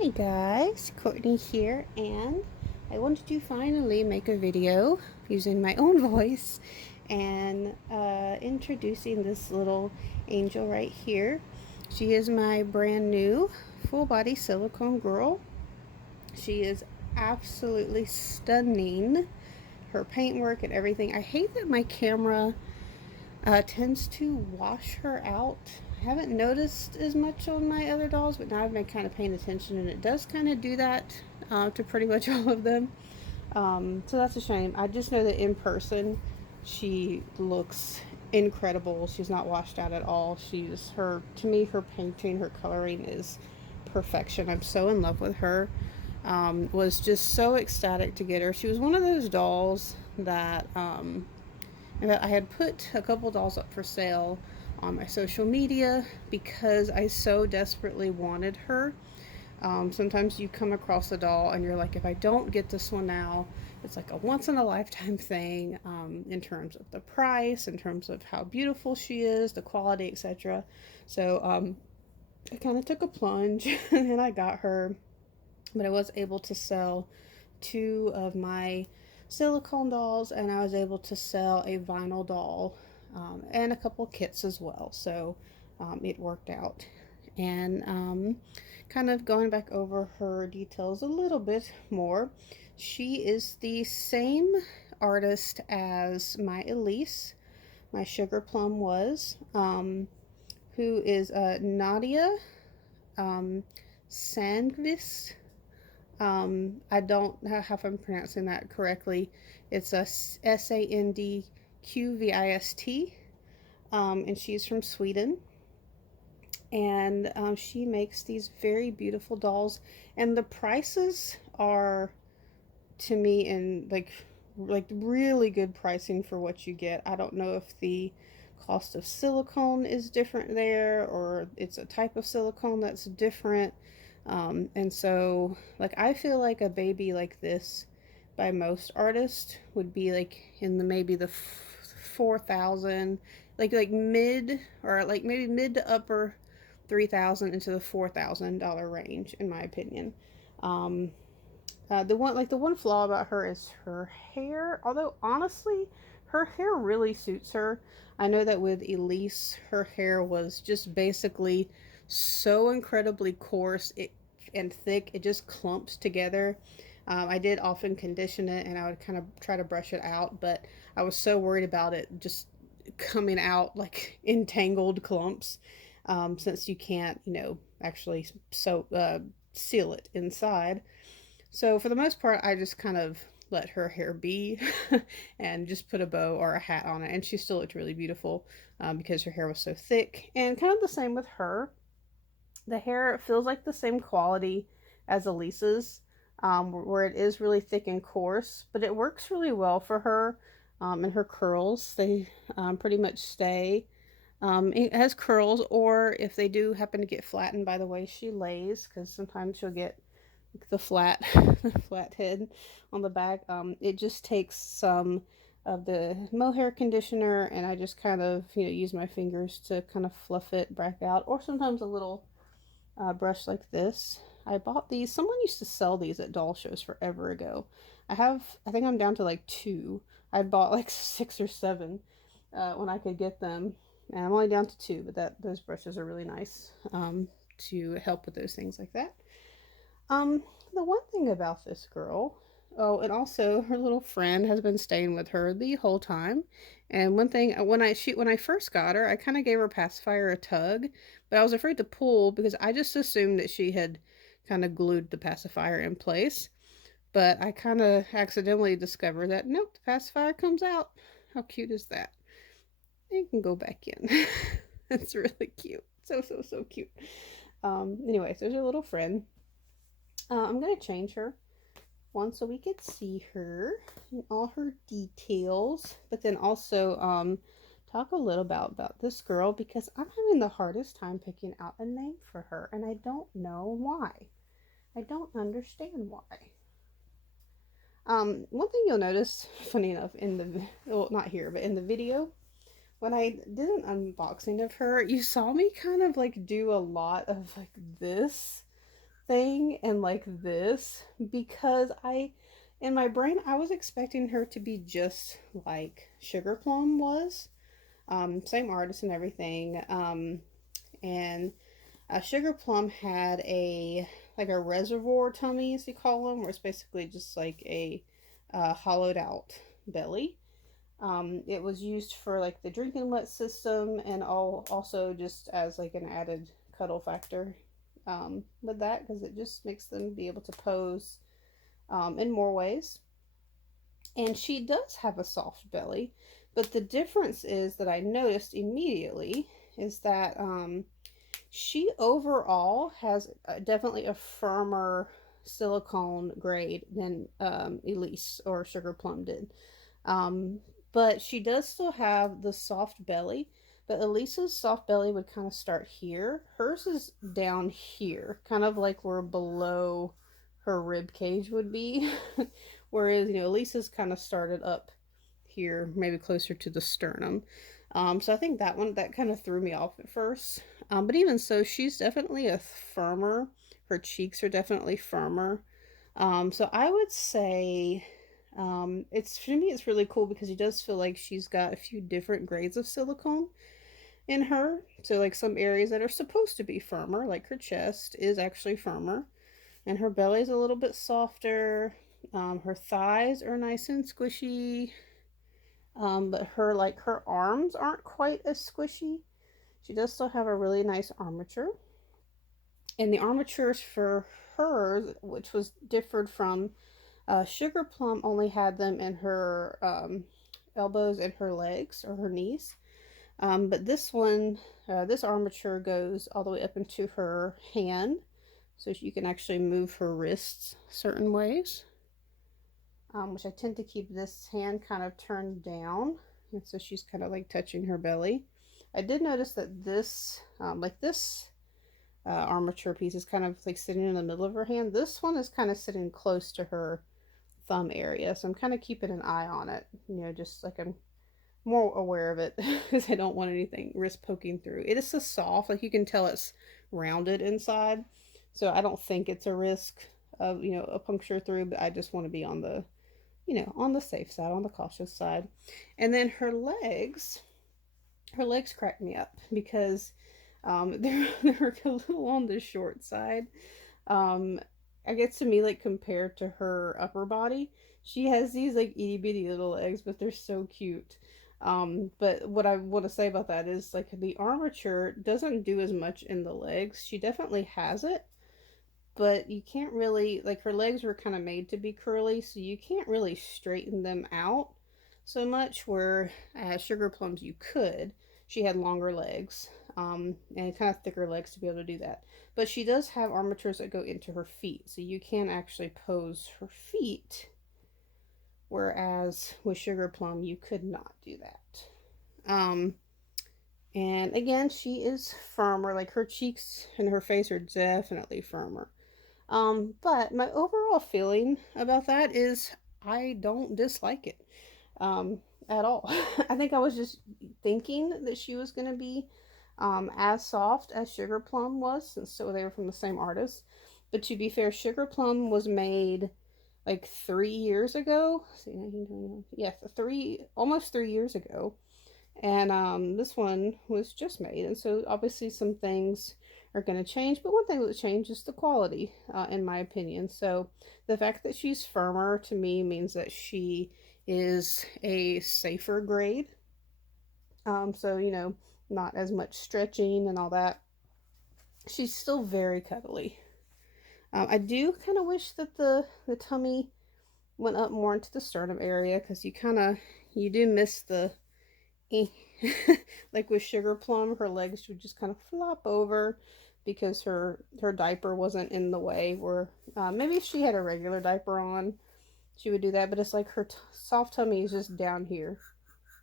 Hey guys, Courtney here, and I wanted to finally make a video using my own voice and introducing this little angel right here. She is my brand new full body silicone girl. She is absolutely stunning. Her paintwork and everything. I hate that my camera tends to wash her out. I haven't noticed as much on my other dolls, but now I've been kind of paying attention, and it does kind of do that to pretty much all of them. So that's a shame. I just know that in person, she looks incredible. She's not washed out at all. She's her to me. Her painting, her coloring is perfection. I'm so in love with her. Was just so ecstatic to get her. She was one of those dolls that I had put a couple dolls up for sale on my social media because I so desperately wanted her. Sometimes you come across a doll and you're like, if I don't get this one now, it's like a once in a lifetime thing, in terms of the price, in terms of how beautiful she is, the quality, etc. So I kind of took a plunge and I got her, but I was able to sell two of my silicone dolls, and I was able to sell a vinyl doll, and a couple kits as well. So it worked out. And kind of going back over her details a little bit more, she is the same artist as my Elise, my sugar plum was, who is Nadja Sandqvist. I don't know if I'm pronouncing that correctly. It's a Sandqvist, and she's from Sweden. And she makes these very beautiful dolls, and the prices are, to me, in like really good pricing for what you get. I don't know if the cost of silicone is different there, or it's a type of silicone that's different. And so, like, I feel like a baby like this by most artists would be like in the maybe the 4,000, like mid, or like maybe mid to upper 3,000 into the $4,000 range, in my opinion. Um, the one flaw about her is her hair. Although honestly, her hair really suits her. I know that with Elise, her hair was just basically so incredibly coarse and thick. It just clumps together. I did often condition it, and I would kind of try to brush it out, but I was so worried about it just coming out like entangled clumps, since you can't, actually seal it inside. So for the most part, I just kind of let her hair be and just put a bow or a hat on it, and she still looked really beautiful, because her hair was so thick. And kind of the same with her. The hair feels like the same quality as Elise's, where it is really thick and coarse, but it works really well for her. And her curls, they pretty much stay. It has curls, or if they do happen to get flattened by the way she lays, because sometimes she'll get the flat flat head on the back. It just takes some of the mohair conditioner, and I just kind of use my fingers to kind of fluff it back out, or sometimes a little brush like this. I bought these. Someone used to sell these at doll shows forever ago. I think I'm down to like two. I bought like six or seven when I could get them, and I'm only down to two. But those brushes are really nice, to help with those things like that. The one thing about this girl, oh, and also her little friend has been staying with her the whole time. And one thing, when I first got her, I kind of gave her pacifier a tug, but I was afraid to pull because I just assumed that she had kind of glued the pacifier in place. But I kind of accidentally discovered that nope, the pacifier comes out. How cute is that? It can go back in. It's really cute. So so so cute. Anyways, there's her little friend. I'm gonna change her one so we could see her and all her details, but then also talk a little about this girl because I'm having the hardest time picking out a name for her, and I don't know why. I don't understand why. One thing you'll notice, funny enough, well, not here, but in the video, when I did an unboxing of her, you saw me kind of like do a lot of like this thing and like this, because in my brain, I was expecting her to be just like Sugar Plum was. Same artist and everything. And Sugar Plum had like a reservoir tummy, as you call them, where it's basically just like a hollowed out belly. It was used for like the drinking wet system, and also just as like an added cuddle factor with that, because it just makes them be able to pose in more ways. And she does have a soft belly, but the difference is that I noticed immediately is that she overall has definitely a firmer silicone grade than Elise or Sugar Plum did. Um, but she does still have the soft belly. But Elisa's soft belly would kind of start here. Hers is down here, kind of like where below her rib cage would be. Whereas, Elisa's kind of started up here, maybe closer to the sternum. So I think that kind of threw me off at first. But even so, she's definitely a firmer. Her cheeks are definitely firmer. So I would say it's for me it's really cool because it does feel like she's got a few different grades of silicone in her. So like some areas that are supposed to be firmer, like her chest is actually firmer, and her belly's a little bit softer. Her thighs are nice and squishy. But her arms aren't quite as squishy. She does still have a really nice armature. And the armatures for hers, which was differed from Sugar Plum, only had them in her elbows and her legs or her knees. But this one, this armature goes all the way up into her hand, so you can actually move her wrists certain ways. Which I tend to keep this hand kind of turned down, and so she's kind of like touching her belly. I did notice that this armature piece is kind of like sitting in the middle of her hand. This one is kind of sitting close to her thumb area, so I'm kind of keeping an eye on it. Just like I'm more aware of it because I don't want anything risk poking through. It is so soft, like you can tell it's rounded inside, so I don't think it's a risk of a puncture through. But I just want to be on the on the safe side, on the cautious side. And then her legs crack me up because they're a little on the short side. Um, I guess to me, like compared to her upper body, she has these like itty bitty little legs, but they're so cute. But what I want to say about that is like the armature doesn't do as much in the legs. She definitely has it, but you can't really, like, her legs were kind of made to be curly, so you can't really straighten them out so much. Where Sugar Plums you could. She had longer legs, and kind of thicker legs to be able to do that. But she does have armatures that go into her feet, so you can actually pose her feet. Whereas with Sugar Plum, you could not do that. And again, she is firmer. Like her cheeks and her face are definitely firmer. But my overall feeling about that is I don't dislike it at all. I think I was just thinking that she was going to be as soft as Sugar Plum was, since so they were from the same artist. But to be fair, Sugar Plum was made like 3 years ago. Yes, almost 3 years ago. And this one was just made, and so obviously some things are going to change, but one thing that changed is the quality, in my opinion. So the fact that she's firmer to me means that she is a safer grade. So not as much stretching and all that. She's still very cuddly. I do kind of wish that the tummy went up more into the sternum area, because you do miss the like with Sugar Plum, her legs would just kind of flop over because her diaper wasn't in the way. Where maybe if she had a regular diaper on, she would do that. But it's like her soft tummy is just down here.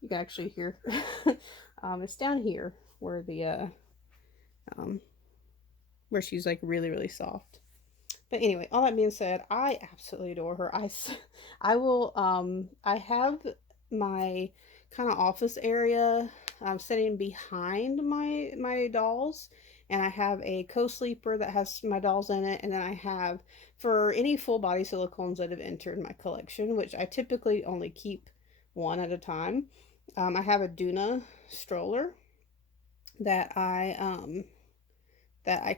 You can actually hear. It's down here where the um, where she's like really really soft. But anyway, all that being said, I absolutely adore her. I will I have my kind of office area sitting behind my dolls, And I have a co-sleeper that has my dolls in it, and then I have, for any full body silicones that have entered my collection, which I typically only keep one at a time. I have a Duna stroller that I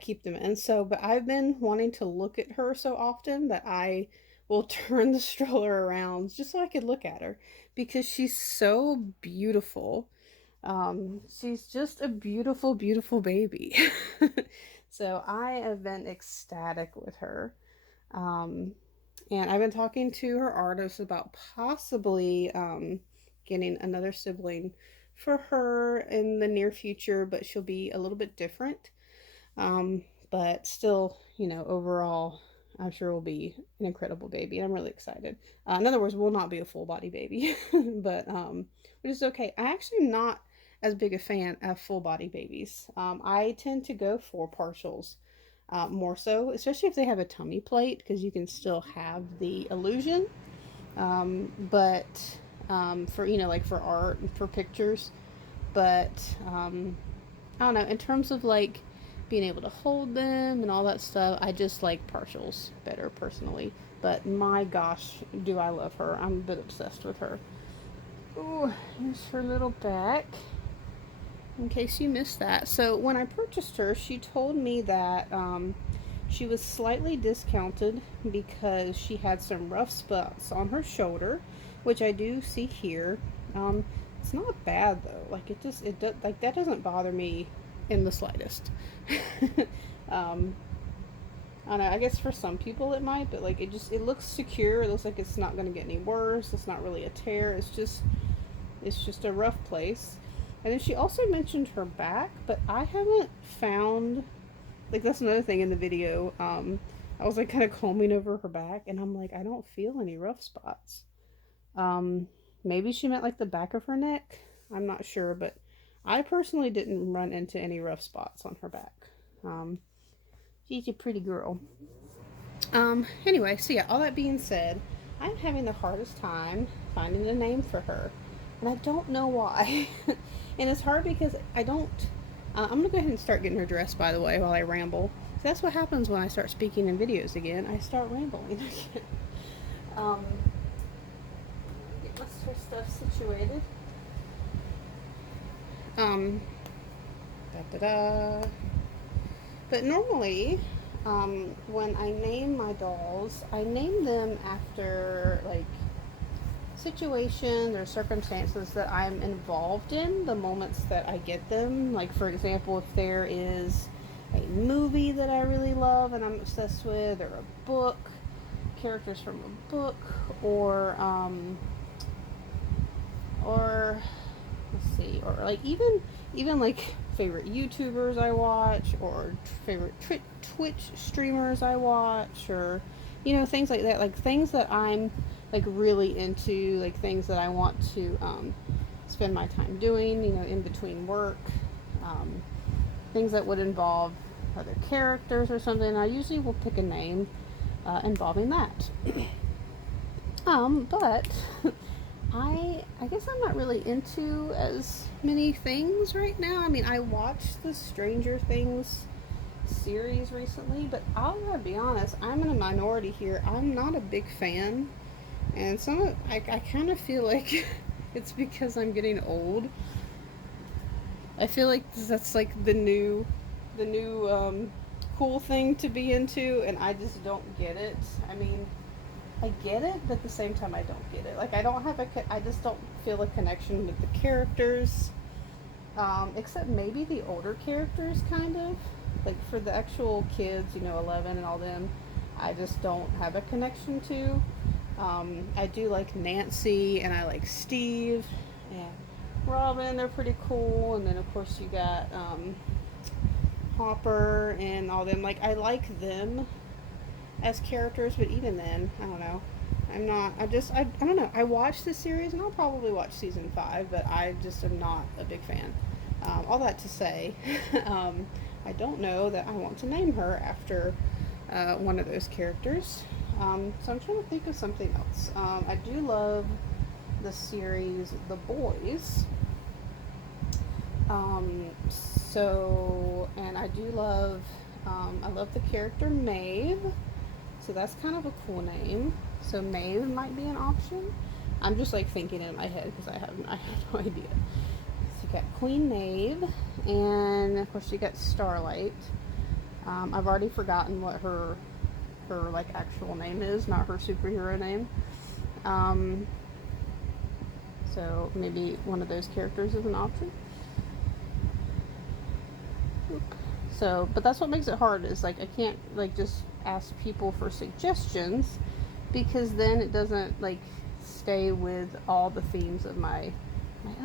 keep them in. So, but I've been wanting to look at her so often that I will turn the stroller around just so I could look at her because she's so beautiful. She's just a beautiful, beautiful baby. So I have been ecstatic with her. Um, and I've been talking to her artist about possibly getting another sibling for her in the near future, but she'll be a little bit different. Um, but still, overall, I'm sure will be an incredible baby. I'm really excited. In other words, will not be a full body baby, but which is okay. I actually am not as big a fan of full body babies. I tend to go for partials more so, especially if they have a tummy plate, because you can still have the illusion. But for like for art and for pictures, but I don't know. In terms of like being able to hold them and all that stuff, I just like partials better personally. But my gosh, do I love her? I'm a bit obsessed with her. Ooh, here's her little back. In case you missed that. So when I purchased her, she told me that she was slightly discounted because she had some rough spots on her shoulder, which I do see here. It's not bad though. Like it does, like that doesn't bother me in the slightest. um, I don't know. I guess for some people it might, but like it looks secure. It looks like it's not going to get any worse. It's not really a tear. It's just a rough place. And then she also mentioned her back, but I haven't found, like that's another thing in the video. I was like kind of combing over her back, and I'm like, I don't feel any rough spots. Um, Maybe she meant like the back of her neck. I'm not sure, but I personally didn't run into any rough spots on her back. Um, she's a pretty girl. Anyway, so yeah, all that being said, I'm having the hardest time finding a name for her. And I don't know why. And it's hard because I don't. I'm gonna go ahead and start getting her dressed, by the way, while I ramble. So that's what happens when I start speaking in videos again. I start rambling again. um, get her stuff situated. Um, da da da. But normally, when I name my dolls, I name them after like situations or circumstances that I'm involved in the moments that I get them. Like, for example, if there is a movie that I really love and I'm obsessed with, or a book, characters from a book, or let's see, or like even like favorite YouTubers I watch, or favorite Twitch streamers I watch, or things like that, like things that I'm like really into, like things that I want to spend my time doing, in between work, things that would involve other characters or something. I usually will pick a name involving that. But I guess I'm not really into as many things right now. I mean, I watched the Stranger Things series recently, but I'll gotta be honest, I'm in a minority here. I'm not a big fan, and I kind of feel like it's because I'm getting old. I feel like that's like the new cool thing to be into, and I just don't get it. I mean, I get it, but at the same time, I don't get it. Like, I just don't feel a connection with the characters, except maybe the older characters, kind of. Like, for the actual kids, 11 and all them, I just don't have a connection to. I do like Nancy, and I like Steve, and Robin, they're pretty cool. And then, of course, you got Hopper and all them. Like, I like them as characters, but even then, I don't know. I don't know. I watched the series, and I'll probably watch season 5, but I just am not a big fan. All that to say, I don't know that I want to name her after one of those characters. So I'm trying to think of something else. I do love the series The Boys. And I do love, I love the character Maeve. So that's kind of a cool name. So Maeve might be an option. I'm just like thinking in my head because I have no idea. So you got Queen Maeve, and of course you got Starlight. I've already forgotten what her like actual name is, not her superhero name. Um, so maybe one of those characters is an option. So, but that's what makes it hard is like I can't like just ask people for suggestions because then it doesn't like stay with all the themes of my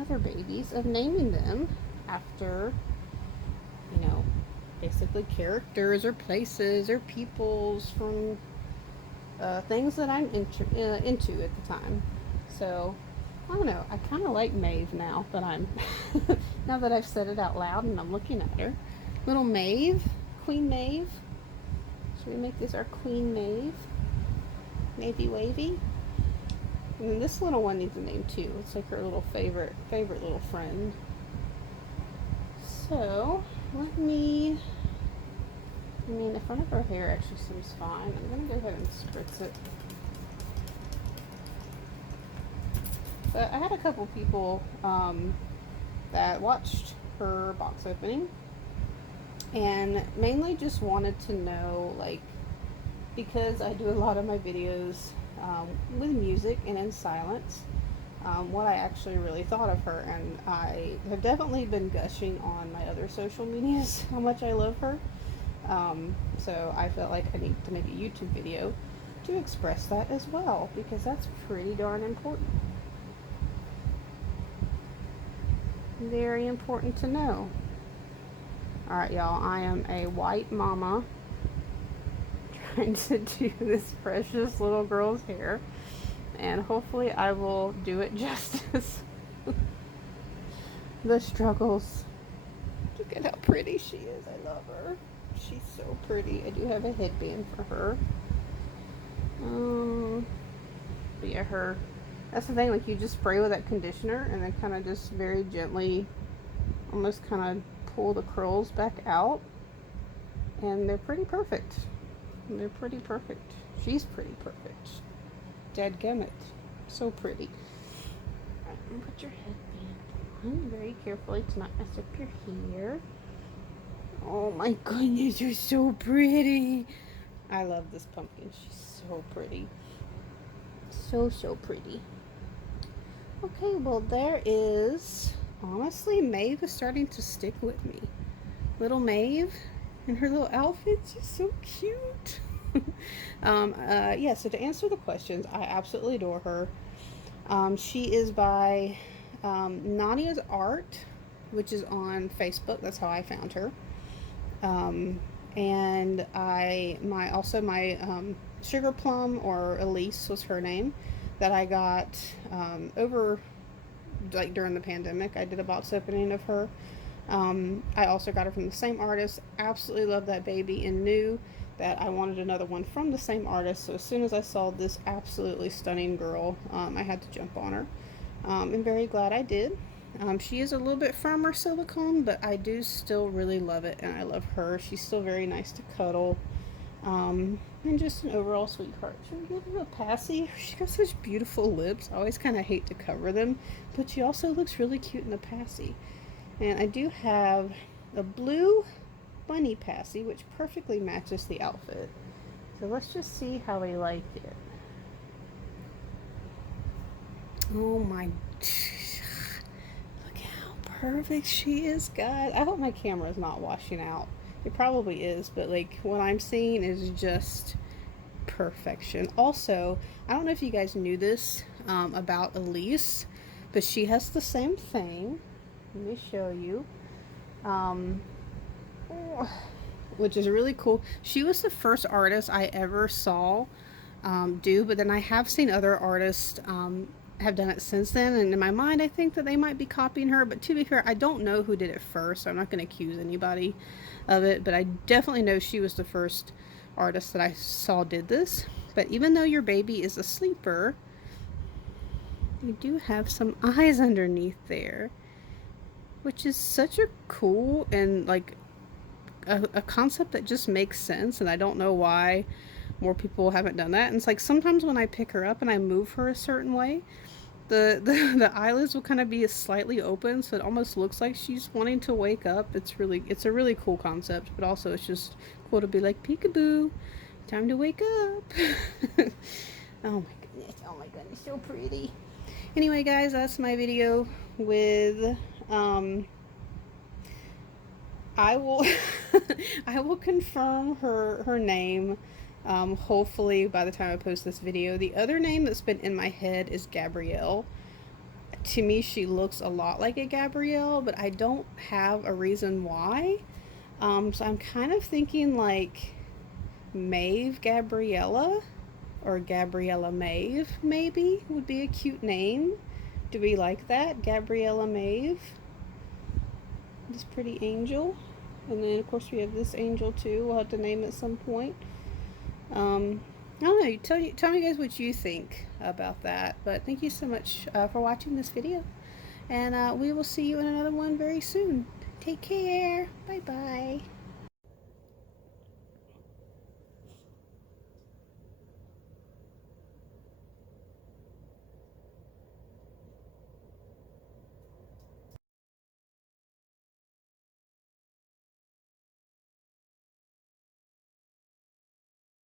other babies of naming them after, you know, basically characters or places or peoples from things that I'm into at the time. So I don't know. I kind of like Maeve now that I'm now that I've said it out loud and I'm looking at her. Little Maeve, Queen Maeve. Should we make this our Queen Maeve? Navy Wavy. And then this little one needs a name too. It's like her little favorite little friend. So the front of her hair actually seems fine. I'm gonna go ahead and spritz it. But I had a couple people that watched her box opening and mainly just wanted to know, like, because I do a lot of my videos with music and in silence, what I actually really thought of her. And I have definitely been gushing on my other social medias how much I love her. So I felt like I need to make a YouTube video to express that as well, because that's pretty darn important. Very important to know. Alright, y'all, I am a white mama trying to do this precious little girl's hair, and hopefully I will do it justice. The struggles. Look at how pretty she is. I love her. She's so pretty. I do have a headband for her. But yeah, that's the thing, like you just spray with that conditioner and then kind of just very gently almost kind of pull the curls back out, and they're pretty perfect. They're pretty perfect. She's pretty perfect. Dadgummit. So pretty. Alright, I'm gonna put your headband on very carefully to not mess up your hair. Oh my goodness, you're so pretty. I love this pumpkin. She's so pretty. So pretty. Okay, well there is, honestly, Maeve is starting to stick with me. Little Maeve and her little outfit, she's so cute. Yeah, so to answer the questions, I absolutely adore her. She is by Nadja's Art, which is on Facebook. That's how I found her. And my Sugar Plum, or Elise was her name, that I got over like during the pandemic. I did a box opening of her. I also got her from the same artist. Absolutely love that baby and knew that I wanted another one from the same artist. So as soon as I saw this absolutely stunning girl, I had to jump on her. I'm very glad I did. She is a little bit firmer silicone, but I do still really love it, and I love her. She's still very nice to cuddle, and just an overall sweetheart. Should we give her a passy? She got such beautiful lips. I always kind of hate to cover them, but she also looks really cute in the passy. And I do have a blue bunny passy, which perfectly matches the outfit. So let's just see how we like it. Oh my, look how perfect she is, guys. I hope my camera is not washing out. It probably is, but like what I'm seeing is just perfection. Also, I don't know if you guys knew this about Elise, but she has the same thing. Let me show you. Which is really cool. She was the first artist I ever saw do, but then I have seen other artists have done it since then, and in my mind I think that they might be copying her, but to be fair, I don't know who did it first, so I'm not going to accuse anybody of it, but I definitely know she was the first artist that I saw did this. But even though your baby is a sleeper, you do have some eyes underneath there. which is such a cool and like a concept that just makes sense, and I don't know why more people haven't done that. And it's like sometimes when I pick her up and I move her a certain way, the eyelids will kind of be slightly open, so it almost looks like she's wanting to wake up. It's a really cool concept, but also it's just cool to be like, peekaboo, time to wake up. Oh my goodness, so pretty. Anyway, guys, that's my video with I will I will confirm her name. Hopefully by the time I post this video. The other name that's been in my head is Gabrielle. To me, she looks a lot like a Gabrielle, but I don't have a reason why. So I'm kind of thinking like Maeve Gabriella or Gabriella Maeve maybe would be a cute name. Do we like that? Gabriella Maeve. This pretty angel. And then of course we have this angel too. We'll have to name it at some point. I don't know. Tell me guys what you think about that. But thank you so much for watching this video, and we will see you in another one very soon. Take care. Bye bye.